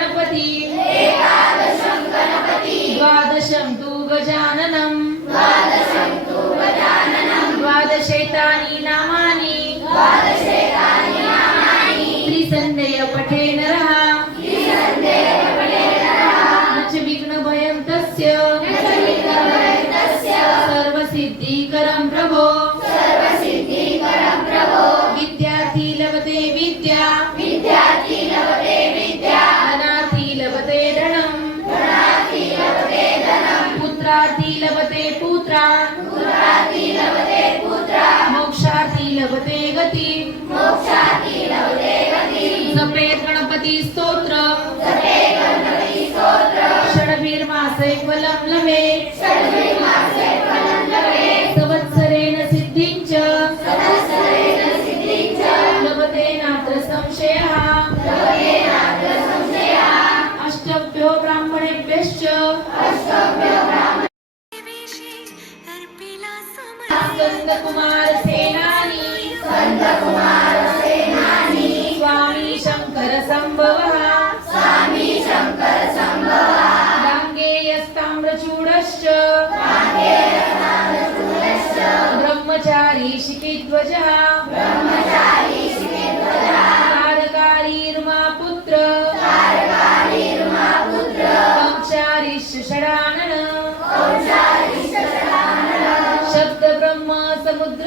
गणपती. एकादशं गणपति. द्वादशं तु गजाननं द्वादशं तु गजाननं द्वादशैतानि नामानि. द्वादशैतानि नामानि. त्रिसन्धय पठे नरः त्रिसन्धय पठे नरः न च विघ्नभयं तस्य. न च विघ्नभयं तस्य. सर्वसिद्धि पुत्रार्थी लभते पुत्रा। मोक्षार्थी लभते गती। जपेत गणपती स्तोत्र। षडभिर्मासे फलं लभे। संवत्सरेण ब्राह्मणेभ्यश्च विषे सेनानी संत कुमार सेनानी. स्वामी शङ्कर सम्भवः गाङ्गेयस्ताम्रचूडश्च ब्रह्मचारी शिखिध्वजः ब्रह्मचारी সমুদ্র